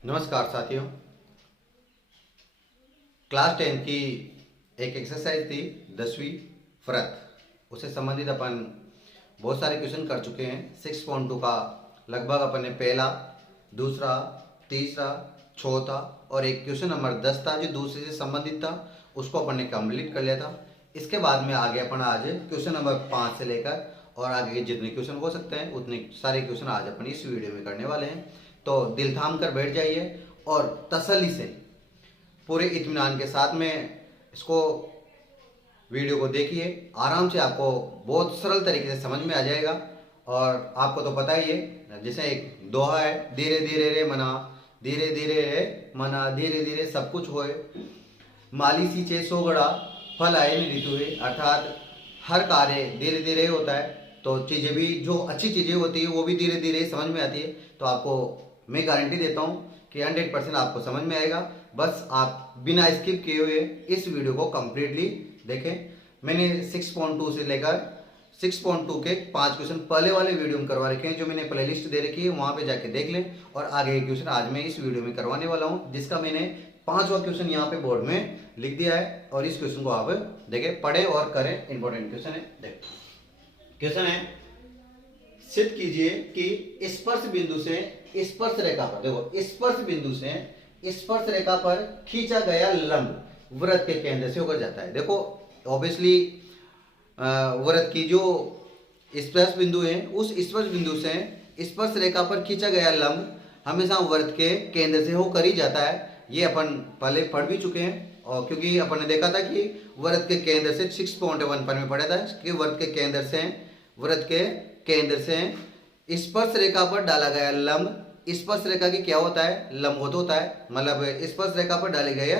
नमस्कार साथियों। क्लास 10 की एक एक्सरसाइज थी 10वीं व्रत। उससे संबंधित अपन बहुत सारे क्वेश्चन कर चुके हैं। 6.2 का लगभग अपन ने पहला, दूसरा, तीसरा, चौथा और एक क्वेश्चन नंबर 10 था जो दूसरे से संबंधित था, उसको अपन ने कंप्लीट कर लिया था। इसके बाद में आगे अपन आज क्वेश्चन नंबर 5 से लेकर और आगे के जितने क्वेश्चन हो सकते हैं उतने सारे क्वेश्चन आज अपन इस वीडियो में करने वाले हैं। तो दिल थाम कर बैठ जाइए और तसल्ली से पूरे इत्मीनान के साथ में इसको वीडियो को देखिए। आराम से आपको बहुत सरल तरीके से समझ में आ जाएगा। और आपको तो पता ही है, जैसे एक दोहा है, धीरे धीरे रे मना, धीरे धीरे रे मना, धीरे धीरे सब कुछ होए, माली सींचे सो गड़ा, फल आए नहीं ऋतु है। अर्थात हर कार्य धीरे धीरे होता है, तो चीज़ें भी जो अच्छी चीज़ें होती है वो भी धीरे धीरे समझ में आती है। तो आपको मैं गारंटी देता हूँ कि 100% आपको समझ में आएगा। बस आप बिना स्किप किए हुए इस वीडियो को कम्प्लीटली देखें। मैंने 6.2 से लेकर 6.2 के 5 क्वेश्चन पहले वाले वीडियो में करवा रखे हैं, जो मैंने प्ले लिस्ट दे रखी है, वहाँ पे जाके देख लें। और आगे के क्वेश्चन आज मैं इस वीडियो में करवाने वाला हूँ, जिसका मैंने 5वां क्वेश्चन यहाँ पे बोर्ड में लिख दिया है। और इस क्वेश्चन को आप देखें, पढ़ें और करें। इंपॉर्टेंट क्वेश्चन है। देखो क्वेश्चन है, सिद्ध कीजिए कि स्पर्श बिंदु से स्पर्श रेखा पर, देखो स्पर्श बिंदु से स्पर्श रेखा पर खींचा गया लंब वृत्त के केंद्र से होकर जाता है। देखो ऑब्वियसली वृत्त की जो स्पर्श बिंदु है, उस स्पर्श बिंदु से स्पर्श रेखा पर खींचा गया लंब हमेशा वृत्त के केंद्र से होकर ही जाता है। ये अपन पहले पढ़ भी चुके हैं। और क्योंकि अपन ने देखा था कि वृत्त के केंद्र से 6.1 पर में पढ़ा था कि वृत्त के केंद्र से स्पर्श रेखा पर डाला गया लंब, स्पर्श रेखा की क्या होता है, लंबवत होता है। मतलब स्पर्श रेखा पर डाले गए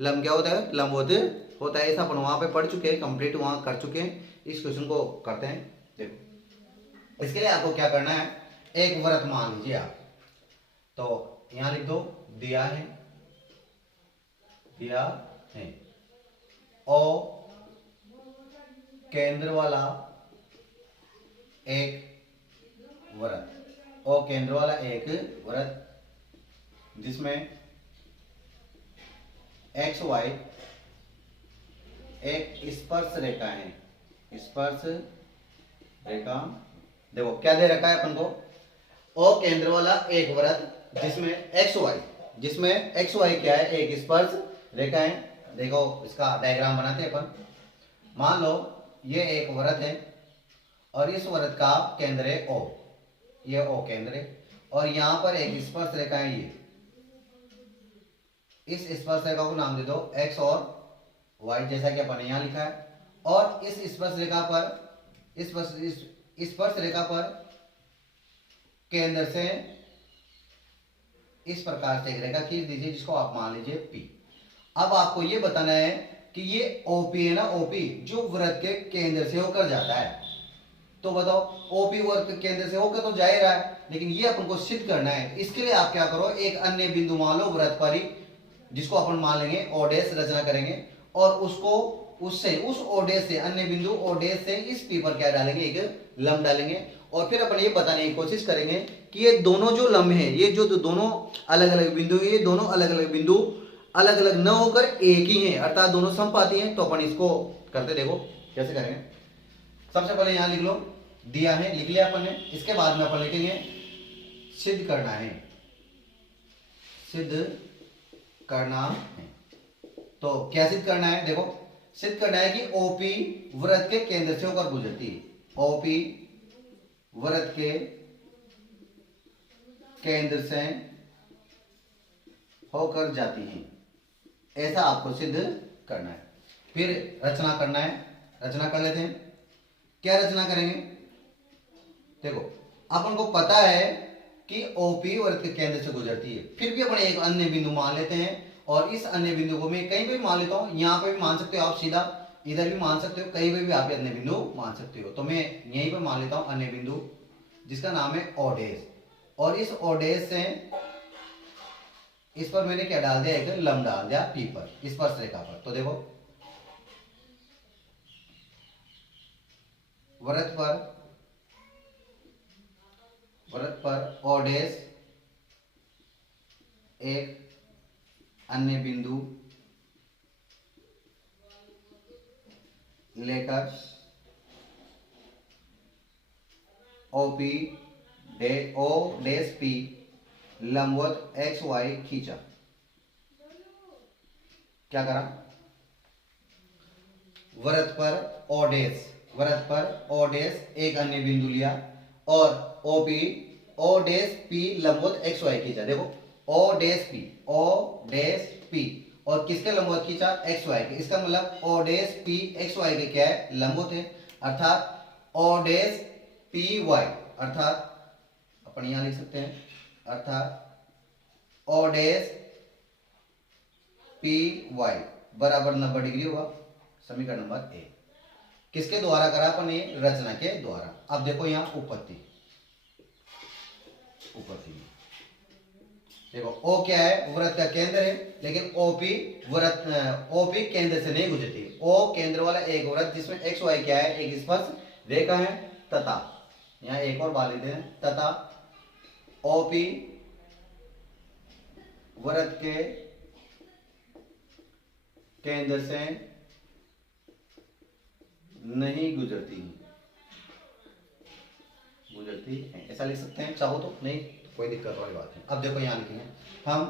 लंब क्या होता है, लंबवत होता है। ऐसा अपन वहां पे पढ़ चुके हैं, कंप्लीट वहां कर चुके हैं। इस क्वेश्चन को करते हैं। देखो इसके लिए आपको क्या करना है, एक वृत्त मान लीजिए आप, तो यहां लिख दो दिया है, दिया है और केंद्र वाला एक वृत्त, और केंद्र वाला एक वृत्त जिसमें एक्स वाई एक स्पर्श रेखा है, स्पर्श रेखा। देखो क्या दे रखा है अपन को, और केंद्र वाला एक वृत्त जिसमें एक्स वाई क्या है, एक स्पर्श रेखा है। देखो इसका डायग्राम बनाते हैं अपन। मान लो ये एक वृत्त है और इस वृत्त का केंद्र है ओ, ये ओ केंद्र है। और यहां पर एक स्पर्श रेखा है, ये इस स्पर्श रेखा को नाम दे दो एक्स और वाई, जैसा कि अपन ने यहां लिखा है। और इस स्पर्श रेखा पर स्पर्श रेखा पर केंद्र से इस प्रकार से एक रेखा खींच दीजिए, जिसको आप मान लीजिए पी। अब आपको ये बताना है कि ये ओपी है ना, ओपी जो वृत्त के केंद्र से होकर जाता है। तो बताओ ओपी वृत्त के केंद्र से होकर तो जा ही रहा है, लेकिन ये अपन को सिद्ध करना है। इसके लिए आप क्या करो, एक अन्य बिंदु मान लो वृत्त पर ही, जिसको अपन मान लेंगे ओडेस, रचना करेंगे। और उसको उससे उस ओडेस से, अन्य बिंदु ओडेस से इस पी पर क्या डालेंगे, एक लंब डालेंगे। और फिर अपन ये बताने की कोशिश करेंगे कि ये दोनों जो लंब है, ये जो दोनों अलग अलग बिंदु है, ये दोनों अलग अलग बिंदु अलग अलग न होकर एक ही है, अर्थात दोनों समपाती हैं। तो अपन इसको करते, देखो कैसे करेंगे। सबसे पहले यहां लिख लो, दिया है, लिख लिया अपन ने। इसके बाद में अपन लिखेंगे सिद्ध करना है, सिद्ध करना है। तो क्या सिद्ध करना है, देखो सिद्ध करना है कि ओपी वृत्त के केंद्र से होकर गुजरती है, ओपी वृत्त के केंद्र से होकर जाती है, ऐसा आपको सिद्ध करना है। फिर रचना करना है, रचना कर लेते हैं। क्या रचना करेंगे, देखो अपन को पता है कि ओपी वृत्त के केंद्र से गुजरती है, फिर भी अपन एक अन्य बिंदु मान लेते हैं। और इस अन्य बिंदु को मैं कहीं पे भी मान लेता हूं, यहां पे भी मान सकते हो आप, सीधा इधर भी मान सकते हो, कहीं पे भी आप अन्य बिंदु मान सकते हो। तो मैं यहीं पर मान लेता हूं अन्य बिंदु, जिसका नाम है ओडेस। और इस ओडेस से इस पर मैंने क्या डाल दिया, एक लंब डाल दिया पी पर, स्पर्श रेखा पर। तो देखो वृत्त पर ओडेस एक अन्य बिंदु लेकर ओपी ओ डैश पी लंबवत एक्स वाई खींचा। क्या करा? वृत्त पर ओ डैश एक अन्य बिंदु लिया और ओ डैश पी लंबवत एक्स वाई खींचा। देखो ओ डैश पी और किसके लंबवत खींचा? एक्स वाई के। इसका मतलब O dash P x y के क्या है? लंबवत है। अर्थात ओ डैश पी वाई, अर्थात अपन यहां लिख सकते हैं, अर्थात ओ डैश पी वाई बराबर 90 डिग्री होगा। समीकरण नंबर ए किसके द्वारा करा? अपन ये रचना के द्वारा। अब देखो यहां उपपत्ति देखो ओ क्या है? वृत्त का केंद्र है, लेकिन ओपी केंद्र से नहीं गुजरती। ओ केंद्र वाला एक वृत्त जिसमें एक्स वाई क्या है? एक स्पर्श रेखा है, तथा यहां एक और बात लेते हैं, तथा ओपी वृत्त के केंद्र से नहीं गुजरती है। ऐसा लिख सकते हैं चाहो तो, नहीं तो कोई दिक्कत वाली बात नहीं। अब देखो यहां लिखेंगे हम,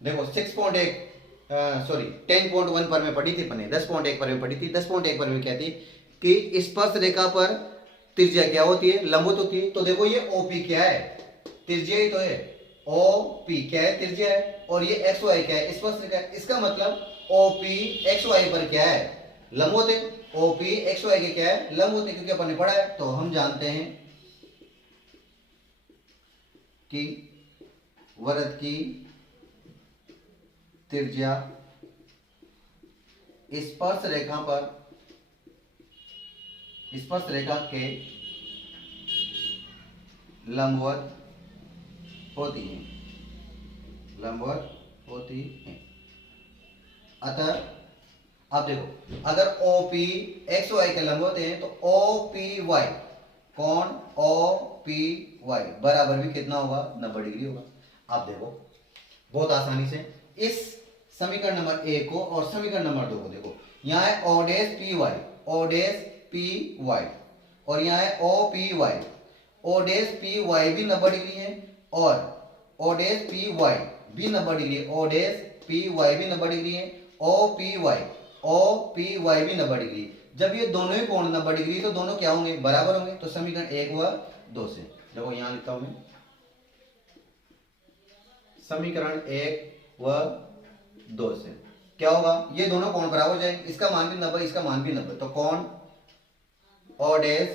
देखो 10.1 पर में पढ़ी थी अपने, 10.1 पर में पढ़ी थी। 10.1 पर में क्या थी कि स्पर्श रेखा पर त्रिज्या क्या होती है? लंबवत होती है। तो देखो ये ओपी क्या है? त्रिज्या ही तो है। ओपी क्या है? त्रिज्या है। और ये एक्स वाई क्या है? स्पर्श रेखा है। इसका मतलब ओपी एक्स वाई पर क्या है? लंबवत है। ओपी एक्स वाई के क्या है? लंबवत है, क्योंकि अपन ने पढ़ा है। तो हम जानते हैं कि वृत्त की त्रिज्या स्पर्श रेखा के लंबवत होती है। अतः अब देखो, अगर ओपी एक्स वाई के लंबवत है तो ओपी वाई, कौन? ओपी वाई बराबर भी कितना होगा? 90 डिग्री होगा। अब देखो बहुत आसानी से इस समीकरण नंबर 1 को और समीकरण नंबर 2 को देखो। यहां है ओ डैश पी वाई और यहां है O P y. O dash P y भी 90 डिग्री है और ओ डैश पी वाई भी 90 डिग्री है। ओ डैश पी वाई भी 90 डिग्री है। ओ पी वाई भी 90 डिग्री। जब ये दोनों ही कोण 90 डिग्री तो दोनों क्या होंगे? बराबर होंगे। तो समीकरण 1 व 2 से देखो, यहां लिखता हूं मैं, समीकरण 1 व 2 से क्या होगा? ये दोनों कोण बराबर हो जाएंगे। इसका मान भी 90, इसका मान भी 90। तो कोण ओ डैश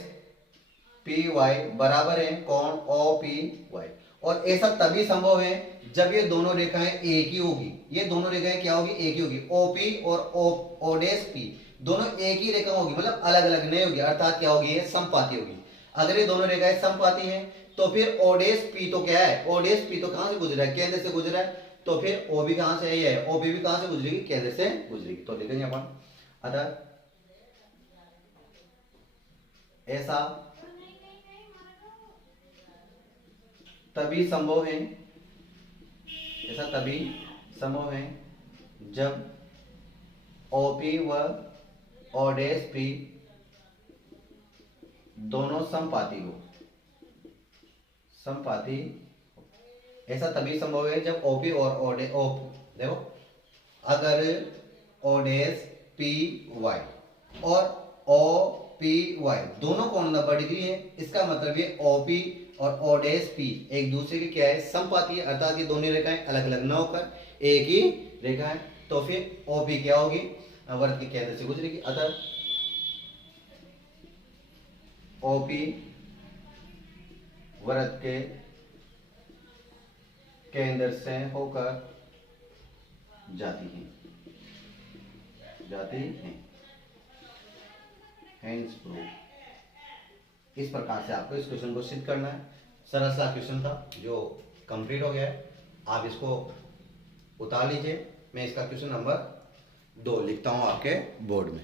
पी वाई बराबर है कोण ओ पी वाई। और ऐसा तभी संभव है जब ये दोनों रेखाएं एक ही होगी। ये दोनों रेखाएं क्या होगी? एक ही होगी। ओपी और ओ डैश पी दोनों एक ही रेखा होगी, मतलब अलग अलग नहीं होगी। अर्थात क्या होगी? ये समपाती होगी। अगर ये दोनों रेखाएं समपाती हैं तो फिर ओ डैश पी तो क्या है? ओ डैश पी तो कहां से गुजरा है? केंद्र से गुजरा है। तो फिर ओ भी कहां से है? ओपी भी कहां से गुजरेगी? केंद्र से गुजरेगी। तो लिखेंगे अपन, अतः ऐसा तभी संभव है जब ओपी व ओ डैश पी दोनों समपाती हो। ऐसा तभी संभव है जब ओपी और देखो, अगर ओ डैश पी वाई और ओ पी वाई दोनों कोण 90 डिग्री है, इसका मतलब ये ओपी और ओ डैश पी एक दूसरे की क्या है? समपाती है। अर्थात ये दोनों रेखाएं अलग अलग न होकर एक ही रेखा है। तो फिर ओपी क्या होगी? वृत्त के केंद्र से गुजरेगी। अतः ओपी वृत्त के केंद्र से होकर जाती है। Hence proof. इस प्रकार से आपको इस क्वेश्चन को सिद्ध करना है। सरल सा क्वेश्चन था जो कंप्लीट हो गया है। आप इसको उतार लीजिए। मैं इसका क्वेश्चन नंबर 2 लिखता हूं आपके बोर्ड में।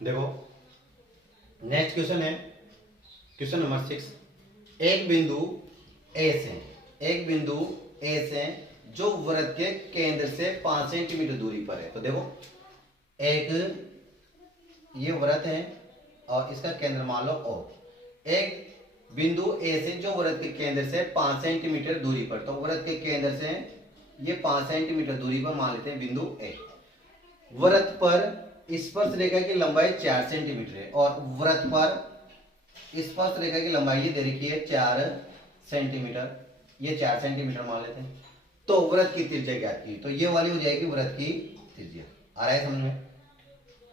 देखो नेक्स्ट क्वेश्चन है क्वेश्चन नंबर 6, एक बिंदु ए से जो वृत्त के केंद्र से 5 सेंटीमीटर दूरी पर है। तो देखो एक ये वृत्त है और इसका केंद्र मान लो O। एक बिंदु ए से जो वृत्त के केंद्र से 5 सेंटीमीटर दूरी पर, तो वृत्त के केंद्र से ये 5 सेंटीमीटर दूरी पर मान लेते हैं बिंदु ए। वृत्त पर स्पर्श रेखा की लंबाई 4 सेंटीमीटर है और वृत्त पर स्पर्श रेखा की लंबाई ये दे रखी है 4 सेंटीमीटर, ये 4 सेंटीमीटर मान लेते हैं। तो वृत्त की त्रिज्या ज्ञात की, तो ये वाली हो जाएगी वृत्त की त्रिज्या। आ रहा है समझ में?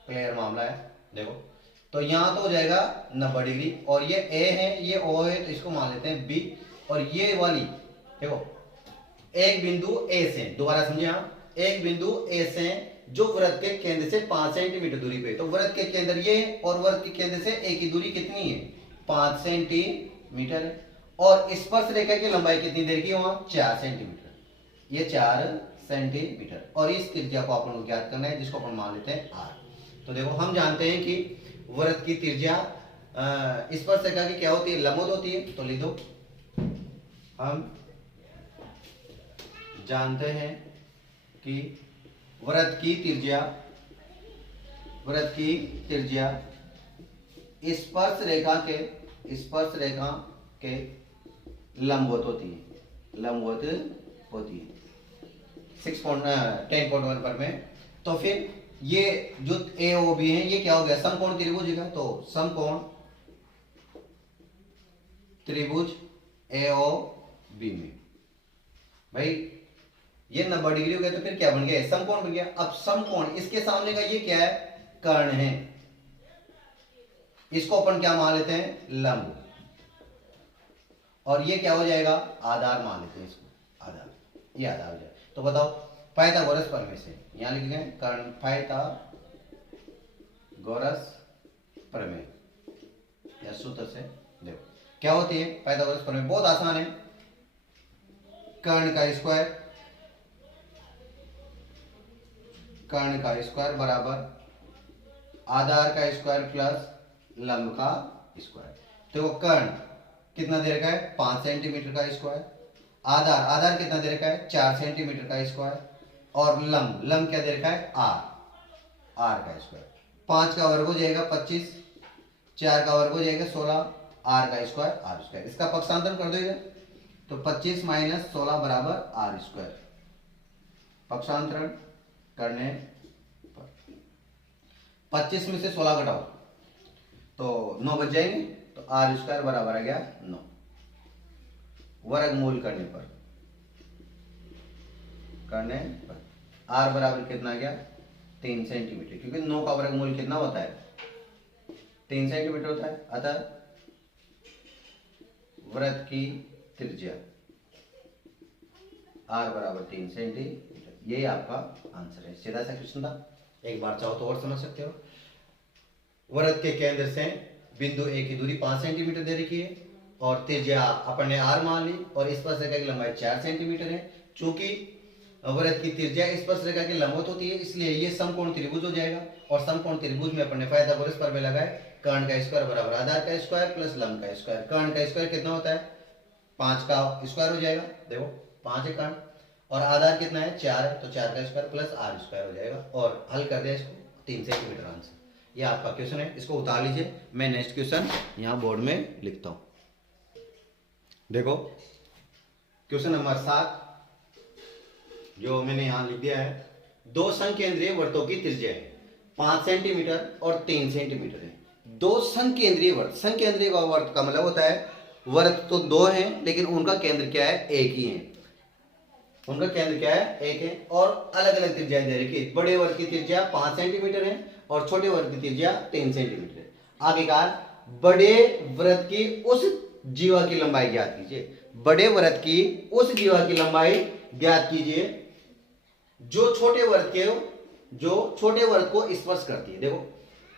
क्लियर मामला है। देखो तो यहां तो हो जाएगा 90 डिग्री और ये ए है ये ओ है, तो इसको मान लेते हैं बी। और ये वाली देखो एक बिंदु ए से, दोबारा समझे आप, एक बिंदु ए से जो वृत्त के केंद्र से 5 सेंटीमीटर दूरी पे, तो वृत्त के केंद्र ये और वृत्त के केंद्र से ए की दूरी कितनी है? 5 सेंटीमीटर है। और स्पर्श रेखा की लंबाई कितनी देर की वहां? 4 सेंटीमीटर, ये 4 सेंटीमीटर। और इस त्रिज्या को अपन को ज्ञात करना है जिसको अपन मान लेते हैं आर। तो देखो हम जानते हैं कि वृत्त की त्रिज्या स्पर्श रेखा की क्या होती है? लंबवत होती है। तो लिख दो, हम जानते हैं कि वृत्त की त्रिज्या स्पर्श रेखा के लंबवत होती है 10.1 पर में। तो फिर ये जो ए ओ बी है ये क्या हो गया? समकोण त्रिभुज है। तो समकोण त्रिभुज ए ओ बी में भाई ये 90 डिग्री हो गया, तो फिर क्या बन गया? समकोण बन गया। अब समकोण इसके सामने का ये क्या है? कर्ण है। इसको अपन क्या मान लेते हैं? लंब। और ये क्या हो जाएगा? आधार मान लेते हैं इसको, आधार। ये आधार हो जाए। तो बताओ पाइथागोरस प्रमेय से यहां लिख गए कर्ण पाइथागोरस प्रमेय या सूत्र से देखो क्या होती है पाइथागोरस प्रमेय। बहुत आसान है। कर्ण का स्क्वायर बराबर आधार का स्क्वायर प्लस लंब का स्क्वायर। तो वो कर्ण कितना दे रखा है? 5 सेंटीमीटर का स्क्वायर। आधार कितना दे रखा है? 4 सेंटीमीटर का स्क्वायर। और लंब क्या दे रखा है? आर का स्क्वायर। 5 का वर्ग हो जाएगा 25, 4 का वर्ग हो जाएगा 16, आर का स्क्वायर आर स्क्वायर। इसका पक्षांतर कर दो इधर, तो 25 माइनस 16 बराबर आर स्क्वायर। पक्षांतरण करने पर 25 में से 16 घटाओ तो 9 बच जाएंगे, तो आर स्क्वायर बराबर आ गया 9। वर्गमूल करने पर आर बराबर कितना आ गया? 3 सेंटीमीटर, क्योंकि 9 का वर्गमूल कितना होता है? 3 सेंटीमीटर होता है। अतः वृत्त की त्रिज्या आर बराबर 3 सेंटीमीटर। यही आपका आंसर है। सीधा सा क्वेश्चन था। एक बार चाहो तो और समझ सकते हो। वृत्त के केंद्र से बिंदु ए की दूरी 5 सेंटीमीटर दे रखी है और त्रिज्या अपन ने आर मान ली और स्पर्श रेखा की लंबाई 4 सेंटीमीटर है। चूंकि वृत्त की त्रिज्या स्पर्श रेखा की लंबवत होती है इसलिए ये समकोण त्रिभुज हो जाएगा। और समकोण त्रिभुज में अपन ने पाइथागोरस प्रमेय लगाए, कर्ण का स्क्वायर बराबर आधार का स्क्वायर प्लस लंब का स्क्वायर। कर्ण का स्क्वायर कितना होता है? 5 का स्क्वायर हो जाएगा। देखो 5 है कर्ण और आधार कितना है? 4 है, तो 4 का स्क्वायर प्लस आर स्क्वायर हो जाएगा। और हल कर दिया इसको, 3 सेंटीमीटर आंसर। ये आपका क्वेश्चन है, इसको उतार लीजिए। मैं नेक्स्ट क्वेश्चन यहाँ बोर्ड में लिखता हूँ। देखो क्वेश्चन नंबर 7 जो मैंने यहां लिख दिया है, 2 संकेंद्रीय वृत्तों की त्रिज्या है 5 सेंटीमीटर और 3 सेंटीमीटर है। 2 संकेंद्रीय वृत्त, संकेंद्रीय वृत्त का मतलब होता है वृत्त तो 2 हैं लेकिन उनका केंद्र क्या है? एक ही है। उनका केंद्र क्या है? एक है और अलग अलग त्रिज्या दे रखी है। बड़े वृत्त की त्रिज्या 5 सेंटीमीटर है और छोटे वृत्त की त्रिज्या 3 सेंटीमीटर है। आखिरकार बड़े वृत्त की उस जीवा की लंबाई ज्ञात कीजिए। बड़े वृत्त की उस जीवा की लंबाई ज्ञात कीजिए जो छोटे वृत्त को स्पर्श करती है। देखो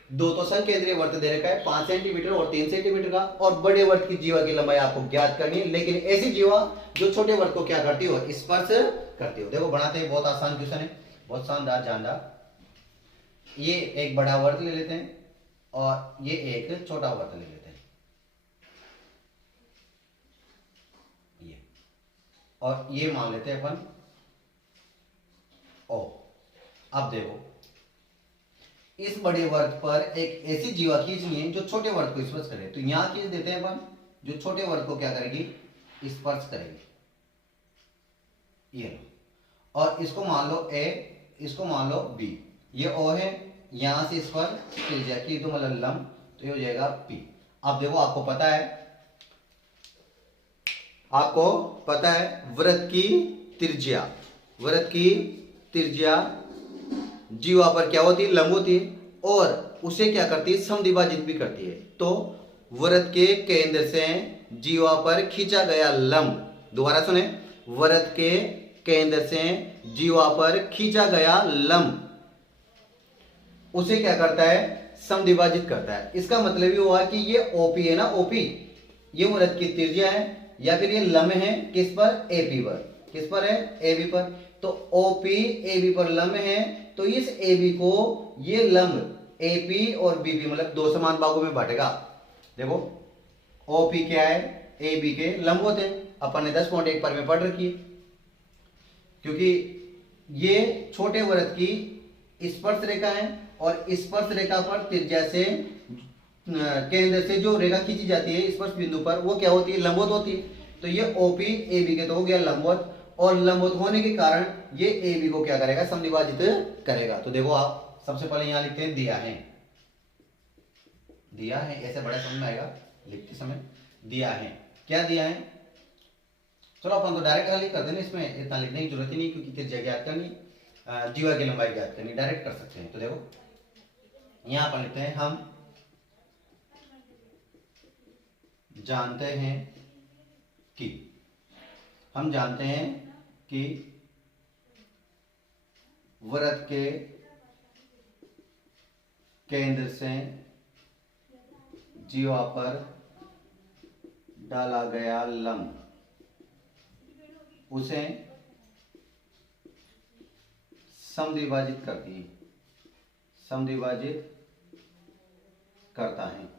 2 तो संकेंद्रीय वृत्त दे रखा है 5 सेंटीमीटर और 3 सेंटीमीटर का, और बड़े वृत्त की जीवा की लंबाई आपको ज्ञात करनी है, लेकिन ऐसी जीवा जो छोटे वृत्त को क्या करती हो? स्पर्श करती हो। देखो बनाते हैं, बहुत आसान क्वेश्चन है, बहुत शानदार जानदार। ये एक बड़ा वृत्त ले लेते हैं और ये एक छोटा वृत्त ले लेते हैं। और ये मान लेते हैं अपन ओ। अब देखो इस बड़े वर्ग पर एक ऐसी जीवा खींचनी है जो छोटे वर्ग को स्पर्श करे। तो यहां खींच देते हैं अपन, जो छोटे वर्ग को क्या करेगी, स्पर्श करेगी। ये लो, और इसको मान लो ए, इसको मान लो बी। ये ओ है, यहां से इस पर त्रिज्या की तो मतलब लंब, तो ये हो जाएगा पी। अब देखो आपको पता है वृत्त की त्रिज्या, वृत्त की त्रिज्या जीवा पर क्या होती है, लंब होती है, और उसे क्या करती है, समद्विभाजित भी करती है। तो वृत्त के केंद्र से जीवा पर खींचा गया लंब, दोबारा सुने, वृत्त के केंद्र से जीवा पर खींचा गया लंब उसे क्या करता है, समद्विभाजित करता है। इसका मतलब ये हुआ कि ये ओपी है ना, ओपी ये वृत्त की त्रिज्या है, या फिर ये लंब है किस पर, एपी पर। किस पर है, एबी पर। तो ओपी एबी पर लंब है, तो इस एबी को ये लंब एपी और बीपी मतलब दो समान भागों में बांटेगा। देखो ओपी क्या है, एबी के लंब होते हैं, अपन ने 10.1 पर में पढ़ रखी है। क्योंकि ये छोटे वृत्त की स्पर्श रेखा है, और स्पर्श रेखा पर त्रिज्या से केंद्र से जो रेखा खींची जाती है स्पर्श बिंदु पर, वो क्या होती है, लंबवत होती है। तो ये ओपी एबी के तो हो गया लंबवत, और लंबवत होने के कारण ये एबी को क्या करेगा, समद्विभाजित करेगा। तो देखो आप सबसे पहले यहां लिखते हैं दिया है, दिया है, ऐसे बड़ा समझ में आएगा लिखते समय, दिया है। क्या दिया है, चलो अपन तो डायरेक्ट खाली कर देना, इसमें इतना लिखने की जरूरत ही नहीं, क्योंकि त्रिज्या ज्ञात करनी, जीवा की लंबाई ज्ञात करनी, डायरेक्ट कर सकते हैं। तो देखो यहां अपन लिखते हैं, हम जानते हैं कि वृत्त के केंद्र से जीवा पर डाला गया लंब उसे समद्विभाजित करती है, समद्विभाजित करता है।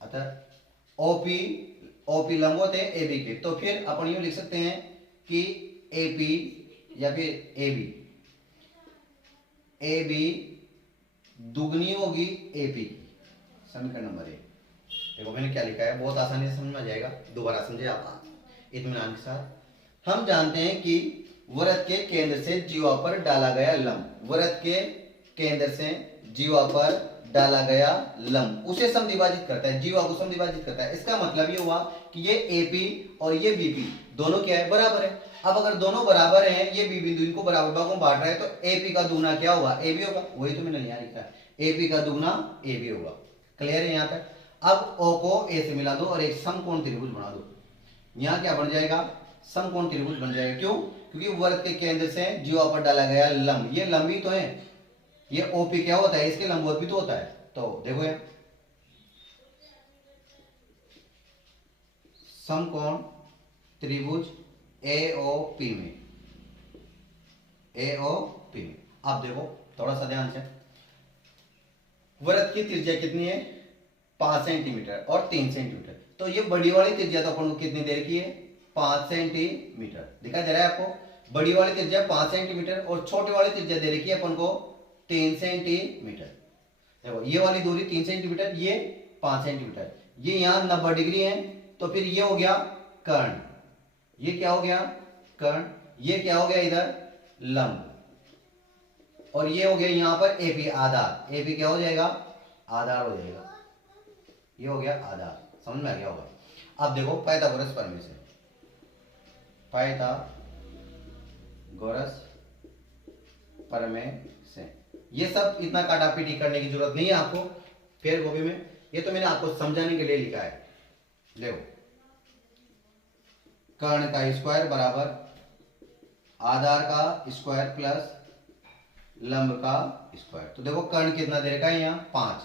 अतः ओपी लंबवत है एबी के, तो फिर अपन ये लिख सकते हैं कि एपी या फिर एबी दुगनी होगी एपी की। समीकरण नंबर 1 देखो मैंने क्या लिखा है, बहुत आसानी से समझ में आ जाएगा, दोबारा समझे आप इत्मीनान के साथ। हम जानते हैं कि वृत्त के केंद्र से जीवा पर डाला गया लंब, वृत्त के केंद्र से जीवा पर डाला गया लंब उसे समद्विभाजित करता है, जीवा को समद्विभाजित करता है। इसका मतलब ये हुआ कि ये एपी और ये बीपी दोनों क्या है, बराबर है। अब अगर दोनों बराबर हैं, ये बी बिंदु इनको बराबर भागों में बांट रहा है, तो एपी का दुगना क्या होगा, एबी होगा। वही तो मैंने यहाँ लिखा है, एपी का दुगना एबी होगा। क्लियर है यहाँ तक। अब ओ को ए से मिला दो और एक समकोण त्रिभुज बना दो। यहाँ क्या बन जाएगा, समकोण त्रिभुज बन जाएगा। क्यों, क्योंकि वृत्त के केंद्र से जीवा पर डाला गया लंब, ये लंब ही तो है, ये ओपी क्या होता है, इसके लंबवत भी तो होता है। तो देखो यार समकोण त्रिभुज एओपी में, एओपी में आप देखो थोड़ा सा ध्यान से, वृत्त की त्रिज्या कितनी है, 5 सेंटीमीटर और 3 सेंटीमीटर। तो ये बड़ी वाली त्रिज्या तो अपन को कितनी दे रखी है, 5 सेंटीमीटर। दिखा जा रहा है आपको, बड़ी वाली त्रिज्या 5 सेंटीमीटर और छोटी वाली त्रिज्या दे रखी है अपन को 3 सेंटीमीटर। देखो ये वाली दूरी 3 सेंटीमीटर, ये 5 सेंटीमीटर, ये यहां 90 डिग्री है, तो फिर ये हो गया कर्ण, ये क्या हो गया कर्ण, ये क्या हो गया इधर लंब, और ये हो गया यहां पर एपी आधार। एपी क्या हो जाएगा, आधार हो जाएगा, ये हो गया आधार। समझ में आ गया होगा। अब देखो पाइथागोरस प्रमेय से, पाइथागोरस प्रमेय से, ये सब इतना काटापीटी करने की जरूरत नहीं है आपको फिर गोभी में, ये तो मैंने आपको समझाने के लिए लिखा है। देखो कर्ण का स्क्वायर बराबर आधार का स्क्वायर प्लस लंब का स्क्वायर। तो देखो कर्ण कितना दे रखा है, यहाँ 5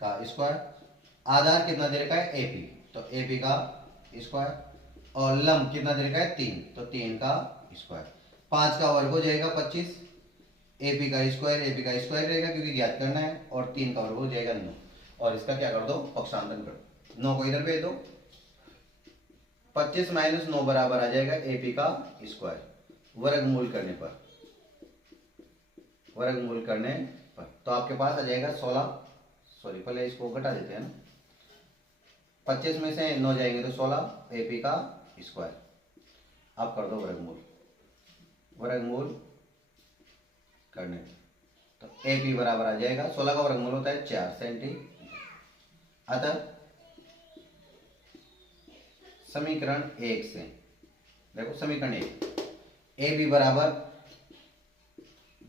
का स्क्वायर, आधार कितना दे रखा है एपी, तो एपी का स्क्वायर, और लंब कितना दे रखा है 3, तो 3 का स्क्वायर। 5 का वर्ग हो जाएगा 25, एपी का स्क्वायर रहेगा क्योंकि ज्ञात करना है, और 3 का वर्ग हो जाएगा 9, और इसका क्या कर दो, पक्षांतरण कर दो। 9 को इधर भेज दो, 25 माइनस 9 बराबर आ जाएगा AP का स्क्वायर, वर्गमूल करने पर, वर्गमूल करने पर तो आपके पास आ जाएगा 16, सॉरी पहले इसको घटा देते हैं ना, 25 में से 9 जाएंगे तो 16 AP का स्क्वायर। आप कर दो वर्गमूल, वर्गमूल करने तो AP बराबर आ जाएगा 16 का वर्गमूल होता है 4 सेंटीमीटर। अतः समीकरण 1 से देखो, समीकरण 1 AB बराबर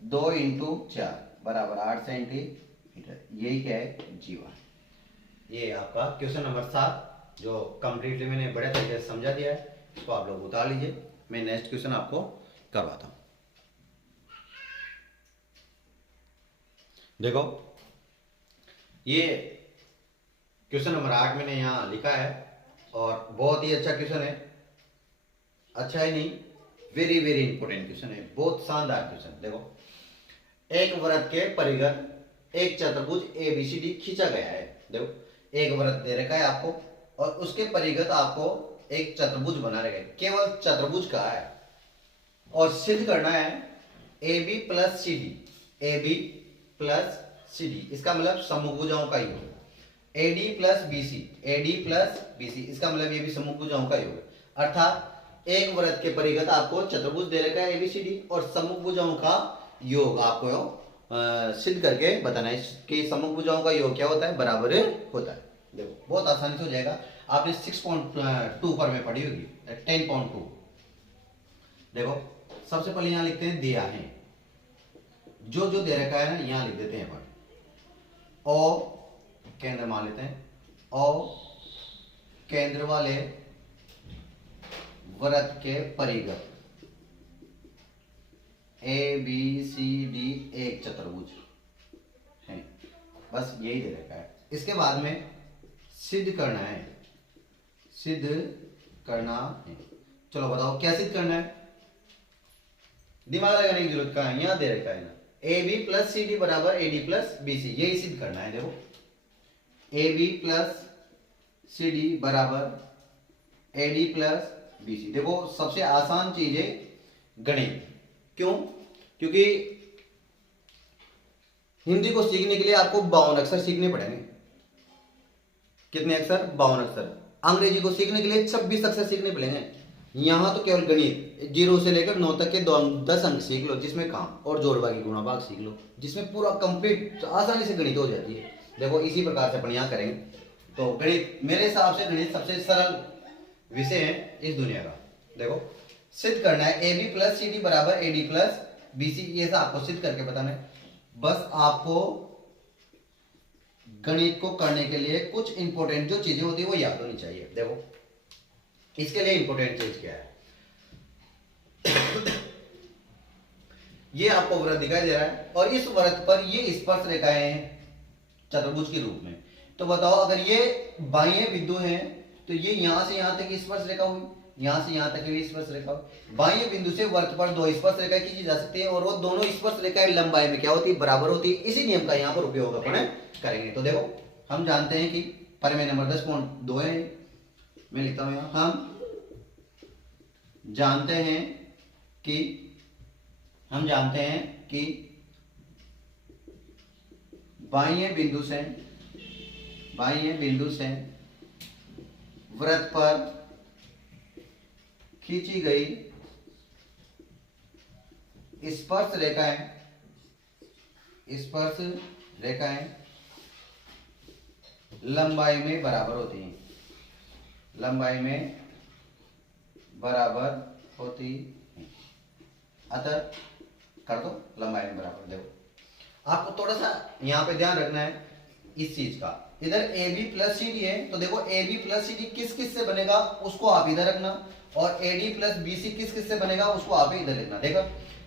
2 इंटू 4 बराबर 8 सेंटीमीटर, यही क्या है G1। ये आपका क्वेश्चन नंबर 7 जो कंप्लीटली मैंने बड़े तरीके से समझा दिया है, इसको आप लोग उतार लीजिए। मैं नेक्स्ट क्वेश्चन आपको करवाता हूं। देखो ये क्वेश्चन नंबर 8 मैंने यहां लिखा है और बहुत ही अच्छा क्वेश्चन है, अच्छा ही नहीं वेरी वेरी इंपॉर्टेंट क्वेश्चन है, बहुत शानदार क्वेश्चन। देखो एक वृत्त के परिघ एक चतुर्भुज ABCD खींचा गया है। देखो एक वृत्त दे रखा है आपको और उसके परिघ आपको एक चतुर्भुज बना रखा है, केवल चतुर्भुज का है और सिद्ध करना है AB plus CD, AB plus CD, इसका मतलब सम्मुख भुजाओं का योग, AD plus BC, AD plus BC, इसका मतलब ये भी सम्मुख भुजाओं का योग, अर्थात एक वृत्त के परिघ आपको चतुर्भुज दे रखा है ABCD और सम्मुख भुजाओं का योग आपको सिद्ध करके बताना है कि सम्मुख भुजाओं का योग क्या होता है, बराबर होता है। देखो बहुत आसानी से हो जाएगा, आपने 6.2 पर में पढ़ी होगी 10.2। देखो सबसे पहले यहां लिखते हैं दिया है, जो जो दे रखा है ना यहां लिख देते हैं अपन। ओ केंद्र मान लेते हैं, ओ केंद्र वाले वृत्त के परिघ ABCD एक चतुर्भुज है, बस यही दे रखा है। इसके बाद में सिद्ध करना है, सिद्ध करना है। चलो बताओ क्या सिद्ध करना है, दिमाग लगाने की जरूरत कहां है, यहां दे रखा है ना, AB प्लस CD बराबर AD प्लस BC, यही सिद्ध करना है। देखो AB प्लस CD बराबर AD प्लस BC। देखो सबसे आसान चीज है गणित, क्यों? क्योंकि हिंदी को सीखने के लिए आपको 52 अक्षर सीखने पड़ेंगे। कितने अक्षर? 52 अक्षर। अंग्रेजी को सीखने के लिए 26 अक्षर सीखने पड़ेंगे। यहां तो केवल गणित 0 से लेकर 9 तक के 10 अंक सीख लो, जिसमें काम और जोड़ भागी गुणा भाग सीख लो, जिसमें पूरा कंप्लीट आसानी से गणित हो जाती है। देखो इसी प्रकार से अपन यहाँ करेंगे तो गणित, मेरे हिसाब से गणित सबसे सरल विषय है इस दुनिया का। देखो सिद्ध करना है AB प्लस CD बराबर AD प्लस BC, ये सब आपको सिद्ध करके बताना है। बस आपको गणित को करने के लिए कुछ इंपॉर्टेंट जो चीजें होती है वो याद होनी चाहिए। देखो इसके लिए इंपॉर्टेंट चीज क्या है ये आपको वृत्त दिखाई दे रहा है और इस वृत्त पर ये स्पर्श रेखाएं हैं चतुर्भुज के रूप में। तो बताओ अगर ये बाह्य बिंदु है तो ये यहां से यहां तक स्पर्श रेखा हुई, यहां से यहां तक की स्पर्श रेखा हुई। बाह्य बिंदु से वृत्त पर 2 स्पर्श रेखाएं खींची जा सकती है और वो दोनों स्पर्श रेखाएं लंबाई में क्या होती है, बराबर होती है। इसी नियम का यहां पर उपयोग अपन करेंगे। तो देखो हम जानते हैं कि प्रमेय नंबर 10.2 है, मैं लिखता हूं यहां, हम जानते हैं कि बाह्य बिंदु से वृत्त पर खींची गई स्पर्श रेखाएं लंबाई में बराबर होती हैं, लंबाई में बराबर होती हैं। अतः कर दो लंबाई में बराबर। देखो आपको थोड़ा सा यहां पे ध्यान रखना है इस चीज का, इधर AB प्लस CD है तो देखो AB प्लस CD किस किस से बनेगा उसको आप इधर रखना और AD प्लस BC किस किस से बनेगा उसको आप इधर लिखना। देखो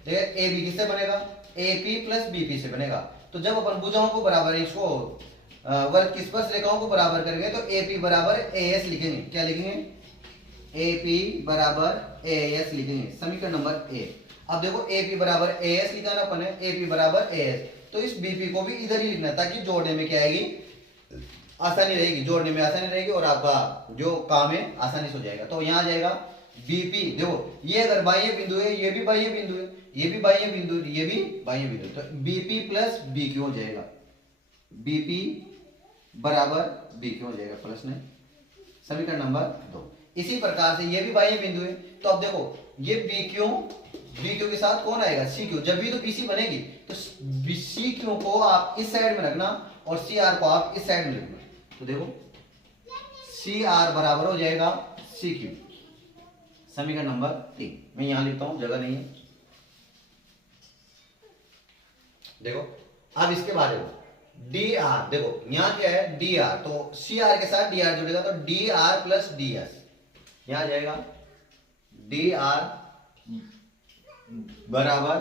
AB किससे बनेगा, AP प्लस BP से बनेगा। तो जब अपन भुजाओं को बराबर, इसको वृत्त की स्पर्श रेखाओं को बराबर करेंगे तो AP बराबर AS लिखेंगे। क्या लिखेंगे? AP बराबर AS लिखेंगे, समीकरण नंबर 1। अब देखो AP बराबर AS लिखा ना अपन, AP बराबर AS, तो इस BP को भी इधर ही लिखना ताकि जोड़ने में क्या आएगी, आसानी रहेगी, जोड़ने में आसानी रहेगी और आपका जो काम है आसानी से हो जाएगा। तो यहाँ आ जाएगा बीपी, देखो ये अगर बाह्य बिंदु है, ये भी बाह्य बिंदु है, ये भी बाह्य बिंदु, ये भी बाह्य बिंदु, तो बीपी प्लस बीक्यू हो जाएगा, बीपी बराबर बीक्यू हो जाएगा प्लस में, समीकरण नंबर 2। इसी प्रकार से ये भी बाह्य बिंदु है, तो अब देखो ये बीक्यू, बीक्यू के साथ कौन आएगा, सीक्यू, जब भी तो पीसी बनेगी तो सीक्यू को आप इस साइड में रखना और सी आर को आप इस साइड में रखना, तो देखो सी आर बराबर हो जाएगा सी क्यू, समीकरण नंबर 3। मैं यहां लिखता हूं, जगह नहीं है। देखो अब इसके बाद देखो डी आर, देखो यहां क्या है डी आर, तो सी आर के साथ डी आर जुड़ेगा तो D R plus D S, यहां जाएगा डी आर बराबर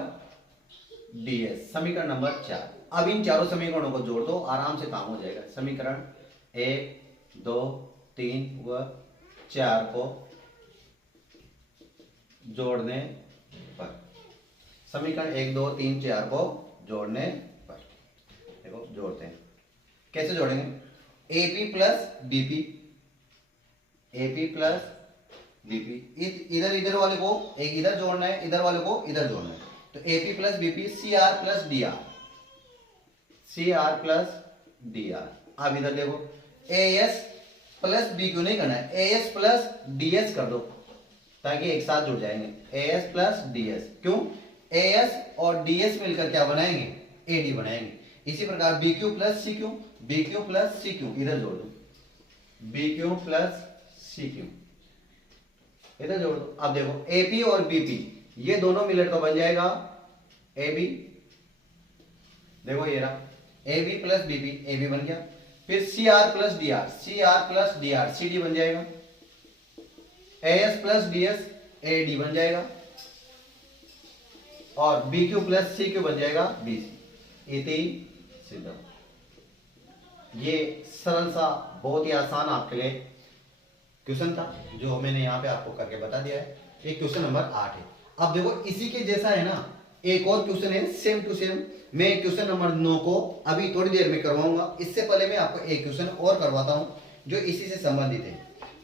डी एस, समीकरण नंबर 4। अब इन चारों समीकरणों को जोड़ दो, आराम से काम हो जाएगा। समीकरण 1 2 3 व 4 को जोड़ने पर, समीकरण 1 2 3 4 को जोड़ने पर, देखो जोड़ते हैं, कैसे जोड़ेंगे, AP plus BP, AP plus BP, इधर इधर वाले को एक इधर जोड़ना है, इधर वाले को इधर जोड़ना है, तो AP plus BP, C R plus D R, C R plus D R. अब इधर देखो A S plus B Q नहीं करना है, A S plus D S कर दो ताकि एक साथ जुड़ जाएंगे, A S plus D S, क्यों, ए एस और डी एस मिलकर क्या बनाएंगे, ए डी बनाएंगे। इसी प्रकार B Q plus C Q, B Q plus C Q इधर जोड़ दो, B Q plus C Q इधर जोड़ दो। अब देखो एपी और बीपी ये दोनों मिलकर तो बन जाएगा ए बी, देखो ये रहा A B plus BB, A B बन गया, फिर C R plus D R, C R plus D R, C D बन जाएगा, A S plus D S, A D बन जाएगा, और B Q plus C Q बन जाएगा बी सी। इति सिद्धम। ये सरल सा बहुत ही आसान आपके लिए क्वेश्चन था जो मैंने यहाँ पे आपको करके बता दिया है। ये क्वेश्चन नंबर 8 है। अब देखो इसी के जैसा है ना एक और क्वेश्चन है सेम टू सेम, मैं क्वेश्चन नंबर 9 को अभी थोड़ी देर में करवाऊंगा। इससे पहले मैं आपको एक क्वेश्चन और करवाता हूं जो इसी से संबंधित है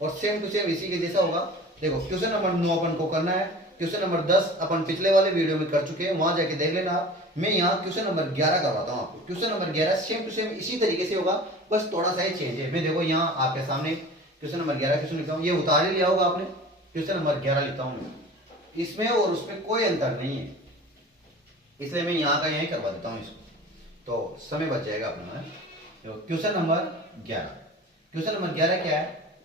और सेम टू सेम इसी के जैसा होगा। देखो क्वेश्चन नंबर 9 अपन को करना है, क्वेश्चन नंबर 10 अपन पिछले वाले वीडियो में कर चुके हैं, वहां जाके देख लेना आप। मैं यहाँ क्वेश्चन नंबर 11 करवाता हूँ आपको। Question number 11 same to same इसी तरीके से होगा, बस थोड़ा सा ही चेंज है। मैं देखो यहाँ आपके सामने क्वेश्चन नंबर 11 क्वेश्चन लिखता हूँ, ये उतार ही लिया होगा आपने, क्वेश्चन नंबर 11 लिखता हूँ मैं, इसमें और उसमें कोई अंतर नहीं है, इसलिए मैं यहाँ का यही करवा देता हूँ इसको, तो समय बच जाएगा अपना। क्वेश्चन नंबर 11, क्वेश्चन नंबर 11 क्या है,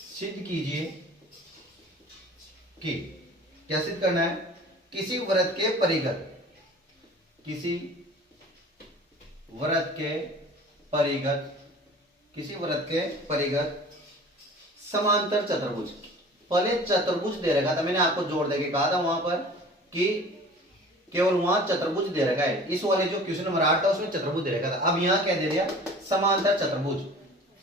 सिद्ध कीजिए कि, क्या सिद्ध करना है, किसी वृत्त के परिघत, किसी वृत्त के परिघत, किसी वृत्त के परिघत समांतर चतुर्भुज। पहले चतुर्भुज दे रखा था, मैंने आपको जोड़ देके कहा था वहां पर कि केवल वहां चतुर्भुज दे रखा है। इस वाले जो क्वेश्चन नंबर 8 था उसमें चतुर्भुज दे रखा था, अब यहाँ क्या दे दिया, समांतर चतुर्भुज।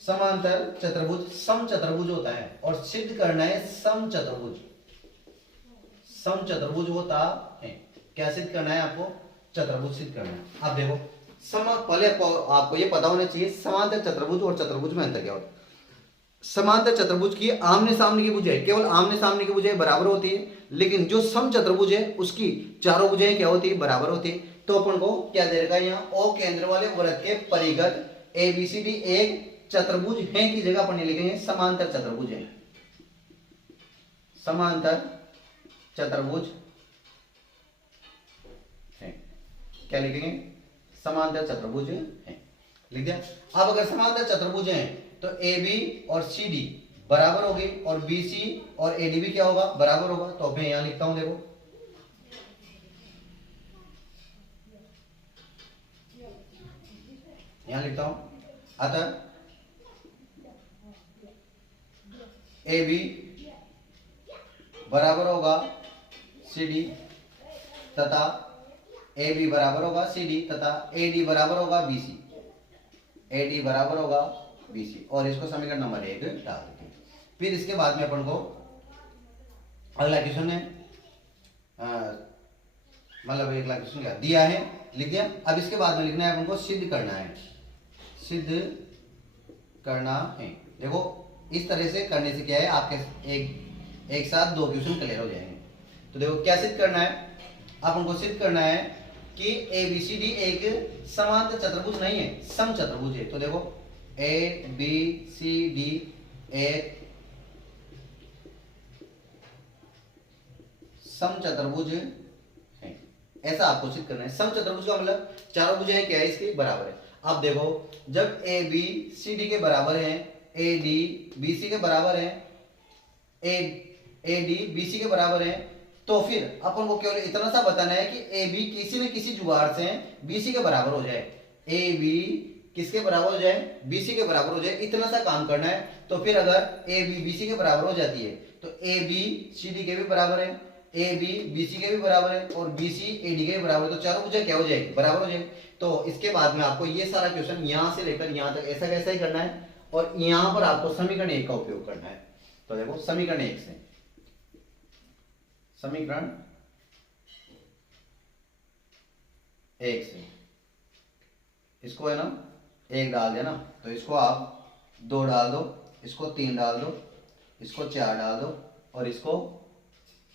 समांतर चतुर्भुज सम चतुर्भुज होता है और सिद्ध करना है सम चतुर्भुज, सम चतुर्भुज होता है। क्या सिद्ध करना है आपको, चतुर्भुज सिद्ध करना है। अब देखो पहले आपको ये पता होना चाहिए समांतर चतुर्भुज और चतुर्भुज में अंतर क्या होता है। समांतर चतुर्भुज की आमने सामने की भुजाएं, केवल आमने सामने की भुजाएं बराबर होती है, लेकिन जो सम चतुर्भुज है उसकी चारों भुजाएं क्या होती है, बराबर होती है। तो अपन को क्या दे रखा है यहाँ, ओ केंद्र वाले वृत्त के परिघत ए बी सी डी एक चतुर्भुज है की जगह अपन लिखेंगे समांतर चतुर्भुज है, समांतर चतुर्भुज है। क्या लिखेंगे, समांतर चतुर्भुज है, लिख दिया। अब अगर समांतर चतुर्भुज है तो ए बी और सी डी बराबर होगी और बी सी और ए डी भी क्या होगा, बराबर होगा। तो मैं यहां लिखता हूं, देखो यहां लिखता हूं, अतः ए बी बराबर होगा सी डी तथा ए बी बराबर होगा सी डी तथा ए डी बराबर होगा बी सी, ए डी बराबर होगा बी सी, और इसको समीकरण नंबर 1 डाल देते हैं। फिर इसके बाद में अपन को अगला क्वेश्चन है, मतलब अगला क्वेश्चन क्या दिया है, लिख दिया। अब इसके बाद में लिखना है अपन को सिद्ध करना है, सिद्ध करना है। देखो इस तरह से करने से क्या है, आपके एक साथ दो क्वेश्चन क्लियर हो जाएंगे। तो देखो क्या सिद्ध करना है, आप उनको सिद्ध करना है कि ए बी सी डी एक समांतर चतुर्भुज नहीं है, सम चतुर्भुज है। तो देखो ए बी सी डी एक सम चतुर्भुज है, ऐसा आपको सिद्ध करना है। सम चतुर्भुज का मतलब चारों भुजाएं क्या है, इसके बराबर है। अब देखो जब ए बी सी डी के बराबर है, ए डी बी सी के बराबर है, ए डी बी सी के बराबर है, तो फिर अपन को केवल इतना सा बताना है कि ए बी किसी न किसी जुगाड़ से बी सी के बराबर हो जाए, ए बी किसके बराबर हो जाए, बी सी के बराबर हो जाए, इतना सा काम करना है। तो फिर अगर ए बी बी सी के बराबर हो जाती है तो ए बी सी डी के भी बराबर है, ए बी बी सी के भी बराबर है और बी सी ए डी के भी बराबर है, तो चारों भुजाएं क्या हो जाएगी, बराबर हो जाएगी। तो इसके बाद में आपको ये सारा क्वेश्चन यहां से लेकर यहां तक ऐसा कैसा ही करना है और यहां पर आपको समीकरण 1 का उपयोग करना है। तो देखो समीकरण 1 से, समीकरण 1 से इसको है ना 1 डाल देना, तो इसको आप 2 डाल दो, इसको 3 डाल दो, इसको 4 डाल दो और इसको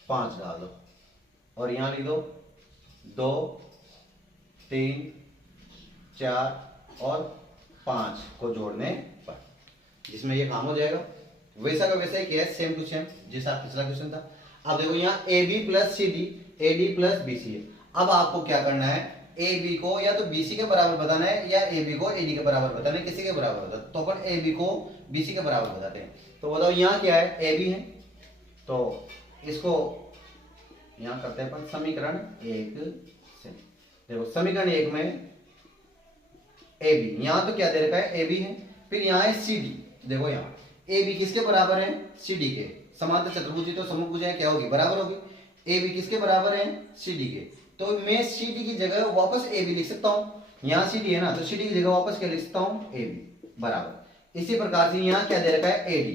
5 डाल दो और यहां लिख दो 2 3 4 और 5 को जोड़ने पर, जिसमें ये काम हो जाएगा। वैसा का वैसा ही किया है, सेम टू सेम जैसा पिछला क्वेश्चन था। अब देखो यहाँ A B plus C D, A D plus B C है। अब आपको क्या करना है, ए बी को या तो बी सी के बराबर बताना है या ए बी को ए डी के बराबर बताना है, किसी के बराबर बताना। तो अपन ए बी को बी सी के बराबर बताते हैं। तो बताओ यहाँ क्या है, ए बी है, तो इसको यहाँ करते हैं अपन समीकरण 1 से। देखो समीकरण 1 में ए बी, यहाँ तो क्या दे रखा है, ए बी है, फिर यहाँ है सी डी। देखो यहाँ ए बी किसके बराबर है, सी डी के। समांतर चतुर्भुज तो समभुजाएं क्या होगी, बराबर होगी। ए बी किसके बराबर है, सी डी के। तो मैं सी डी की जगह वापस ए बी लिख सकता हूँ, यहाँ सी डी है ना, तो सी डी की जगह वापस क्या लिख सकता हूँ, ए बी बराबर। इसी प्रकार से यहाँ क्या दे रखा है, ए डी,